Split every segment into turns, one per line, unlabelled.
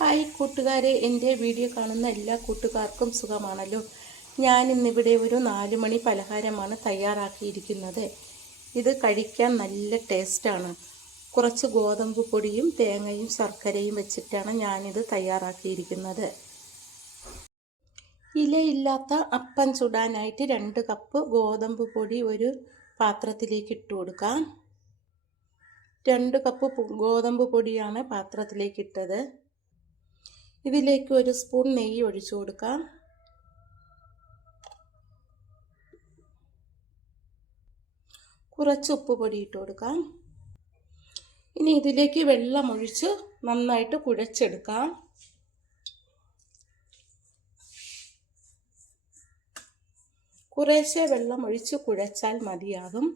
Hi കൂട്ടുകാരെ എന്റെ video കാണുന്ന എല്ലാ കൂട്ടുകാർക്കും സുഖമാണല്ലോ. ഞാൻ ഇന്നിവിടെ ഒരു നാല് മണി പലഹാരമാണ് തയ്യാറാക്കിയിരിക്കുന്നത്. ഇത് കഴിക്കാൻ നല്ല ടേസ്റ്റാണ്. കുറച്ച് ഗോതമ്പ് പൊടിയും തേങ്ങയും ശർക്കരയും വെച്ചിട്ടാണ് ഞാനിത് തയ്യാറാക്കിയിരിക്കുന്നത്. ഇലയില്ലാത്ത അപ്പം ചുടാനായിട്ട് രണ്ട് കപ്പ് ഗോതമ്പ് പൊടി ഒരു പാത്രത്തിലേക്ക് ഇട്ട് കൊടുക്കാം. രണ്ട് കപ്പ് ഗോതമ്പ് പൊടിയാണ് പാത്രത്തിലേക്ക് ഇട്ടത്. ഇതിലേക്ക് ഒരു സ്പൂൺ നെയ്യ് ഒഴിച്ചു കൊടുക്കാം. കുറച്ച് ഉപ്പ് പൊടി ഇട്ട് കൊടുക്കാം. ഇനി ഇതിലേക്ക് വെള്ളം ഒഴിച്ച് നന്നായിട്ട് കുഴച്ചെടുക്കാം. കുറേശ്ശെ വെള്ളം ഒഴിച്ച് കുഴച്ചാൽ മതിയാകും.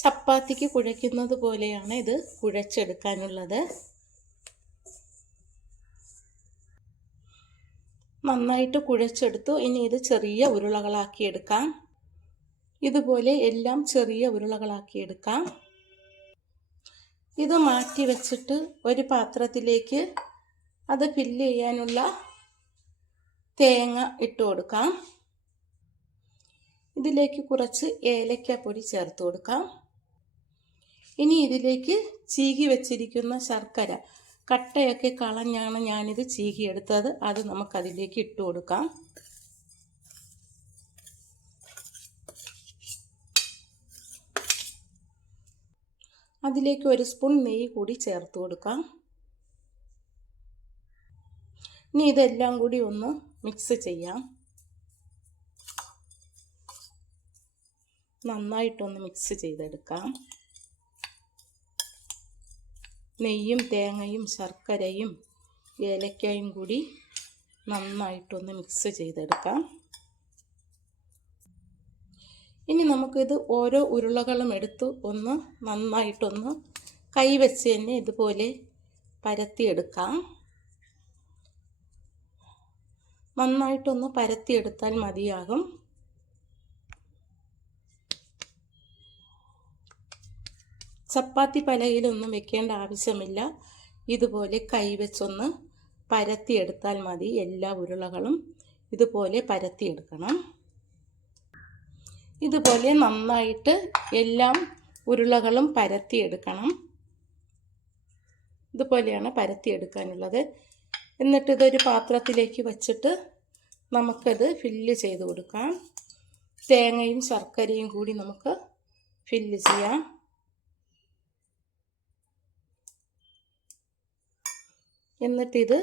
ചപ്പാത്തിക്ക് കുഴയ്ക്കുന്നത് പോലെയാണ് ഇത് കുഴച്ചെടുക്കാനുള്ളത്. നന്നായിട്ട് കുഴച്ചെടുത്തു. ഇനി ഇത് ചെറിയ ഉരുളകളാക്കി എടുക്കാം. ഇതുപോലെ എല്ലാം ചെറിയ ഉരുളകളാക്കി എടുക്കാം. ഇത് മാറ്റി വെച്ചിട്ട് ഒരു പാത്രത്തിലേക്ക് അത് ഫില്ല് ചെയ്യാനുള്ള തേങ്ങ ഇട്ട് കൊടുക്കാം. ഇതിലേക്ക് കുറച്ച് ഏലക്കാപ്പൊടി ചേർത്ത് കൊടുക്കാം. ഇനി ഇതിലേക്ക് ചീകി വെച്ചിരിക്കുന്ന ശർക്കര. കട്ടയൊക്കെ കളഞ്ഞാണ് ഞാനിത് ചീകിയെടുത്തത് അത് നമുക്കതിലേക്ക് ഇട്ട് കൊടുക്കാം. അതിലേക്ക് ഒരു സ്പൂൺ നെയ്യ് കൂടി ചേർത്ത് കൊടുക്കാം. ഇനി ഇതെല്ലാം കൂടി ഒന്ന് മിക്സ് ചെയ്യാം. നന്നായിട്ടൊന്ന് മിക്സ് ചെയ്തെടുക്കാം. നെയ്യും തേങ്ങയും ശർക്കരയും ഏലക്കായും കൂടി നന്നായിട്ടൊന്ന് മിക്സ് ചെയ്തെടുക്കാം. ഇനി നമുക്കിത് ഓരോ ഉരുളകളും എടുത്ത് ഒന്ന് നന്നായിട്ടൊന്ന് കൈവച്ച് തന്നെ ഇതുപോലെ പരത്തിയെടുക്കാം. നന്നായിട്ടൊന്ന് പരത്തിയെടുത്താൽ മതിയാകും. ചപ്പാത്തി പലകയിലൊന്നും വെക്കേണ്ട ആവശ്യമില്ല. ഇതുപോലെ കൈവച്ചൊന്ന് പരത്തിയെടുത്താൽ മതി എല്ലാ ഉരുളകളും. ഇതുപോലെ പരത്തിയെടുക്കണം ഇതുപോലെ നന്നായിട്ട് എല്ലാം ഉരുളകളും പരത്തിയെടുക്കണം ഇതുപോലെയാണ് പരത്തിയെടുക്കാനുള്ളത് എന്നിട്ട് ഇതൊരു പാത്രത്തിലേക്ക് വച്ചിട്ട് നമുക്കത് ഫില്ല് ചെയ്ത് കൊടുക്കാം. തേങ്ങയും ശർക്കരയും കൂടി നമുക്ക് ഫില്ല് ചെയ്യാം. എന്നിട്ടിത്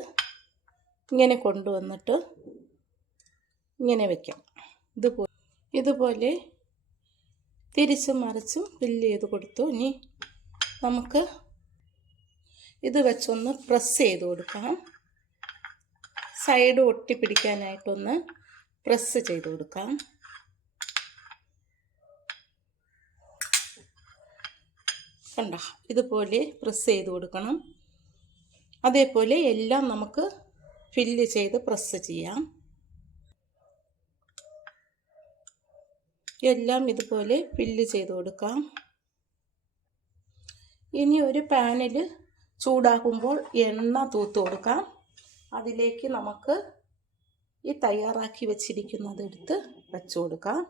ഇങ്ങനെ കൊണ്ടുവന്നിട്ട് ഇങ്ങനെ വെക്കാം. ഇതുപോലെ ഇതുപോലെ തിരിച്ചും മറിച്ചും ഫില്ല് ചെയ്ത് കൊടുത്തു. ഇനി നമുക്ക് ഇത് വെച്ചൊന്ന് പ്രസ് ചെയ്ത് കൊടുക്കാം സൈഡ് ഒട്ടിപ്പിടിക്കാനായിട്ടൊന്ന് പ്രസ് ചെയ്ത് കൊടുക്കാം. കണ്ട? ഇതുപോലെ പ്രസ് ചെയ്ത് കൊടുക്കണം. അതേപോലെ എല്ലാം നമുക്ക് ഫില്ല് ചെയ്ത് പ്രസ് ചെയ്യാം. എല്ലാം ഇതുപോലെ ഫില്ല് ചെയ്ത് കൊടുക്കാം. ഇനി ഒരു പാനിൽ ചൂടാകുമ്പോൾ എണ്ണ തൂത്ത് കൊടുക്കാം. അതിലേക്ക് നമുക്ക് ഈ തയ്യാറാക്കി വെച്ചിരിക്കുന്നത് എടുത്ത് വെച്ച് കൊടുക്കാം.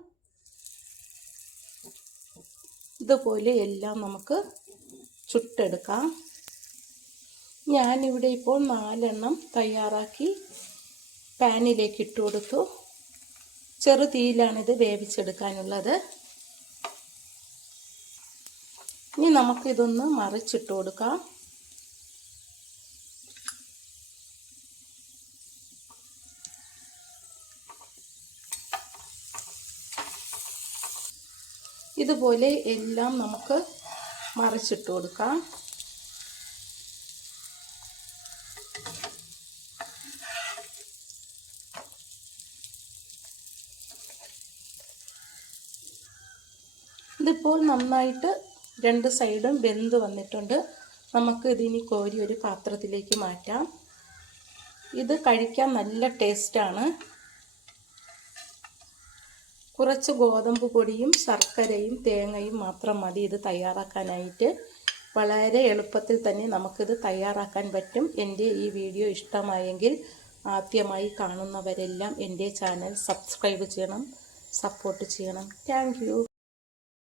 ഇതുപോലെ എല്ലാം നമുക്ക് ചുട്ടെടുക്കാം. ഞാനിവിടെ ഇപ്പോൾ നാലെണ്ണം തയ്യാറാക്കി പാനിലേക്ക് ഇട്ട് കൊടുത്തു. ചെറു തീയിലാണിത് വേവിച്ചെടുക്കാനുള്ളത്. ഇനി നമുക്കിതൊന്ന് മറിച്ചിട്ട് കൊടുക്കാം. ഇതുപോലെ എല്ലാം നമുക്ക് മറിച്ചിട്ട് കൊടുക്കാം. ഇതിപ്പോൾ നന്നായിട്ട് രണ്ട് സൈഡും വെന്ത് വന്നിട്ടുണ്ട്. നമുക്ക് ഇതിനി കോരി ഒരു പാത്രത്തിലേക്ക് മാറ്റാം. ഇത് കഴിക്കാൻ നല്ല ടേസ്റ്റാണ്. കുറച്ച് ഗോതമ്പ് പൊടിയും ശർക്കരയും തേങ്ങയും മാത്രം മതി ഇത് തയ്യാറാക്കാനായിട്ട്. വളരെ എളുപ്പത്തിൽ തന്നെ നമുക്കിത് തയ്യാറാക്കാൻ പറ്റും. എന്റെ ഈ വീഡിയോ ഇഷ്ടമായെങ്കിൽ ആദ്യമായി കാണുന്നവരെല്ലാം എന്റെ ചാനൽ സബ്സ്ക്രൈബ് ചെയ്യണം സപ്പോർട്ട് ചെയ്യണം. താങ്ക്